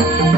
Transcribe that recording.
Thank you.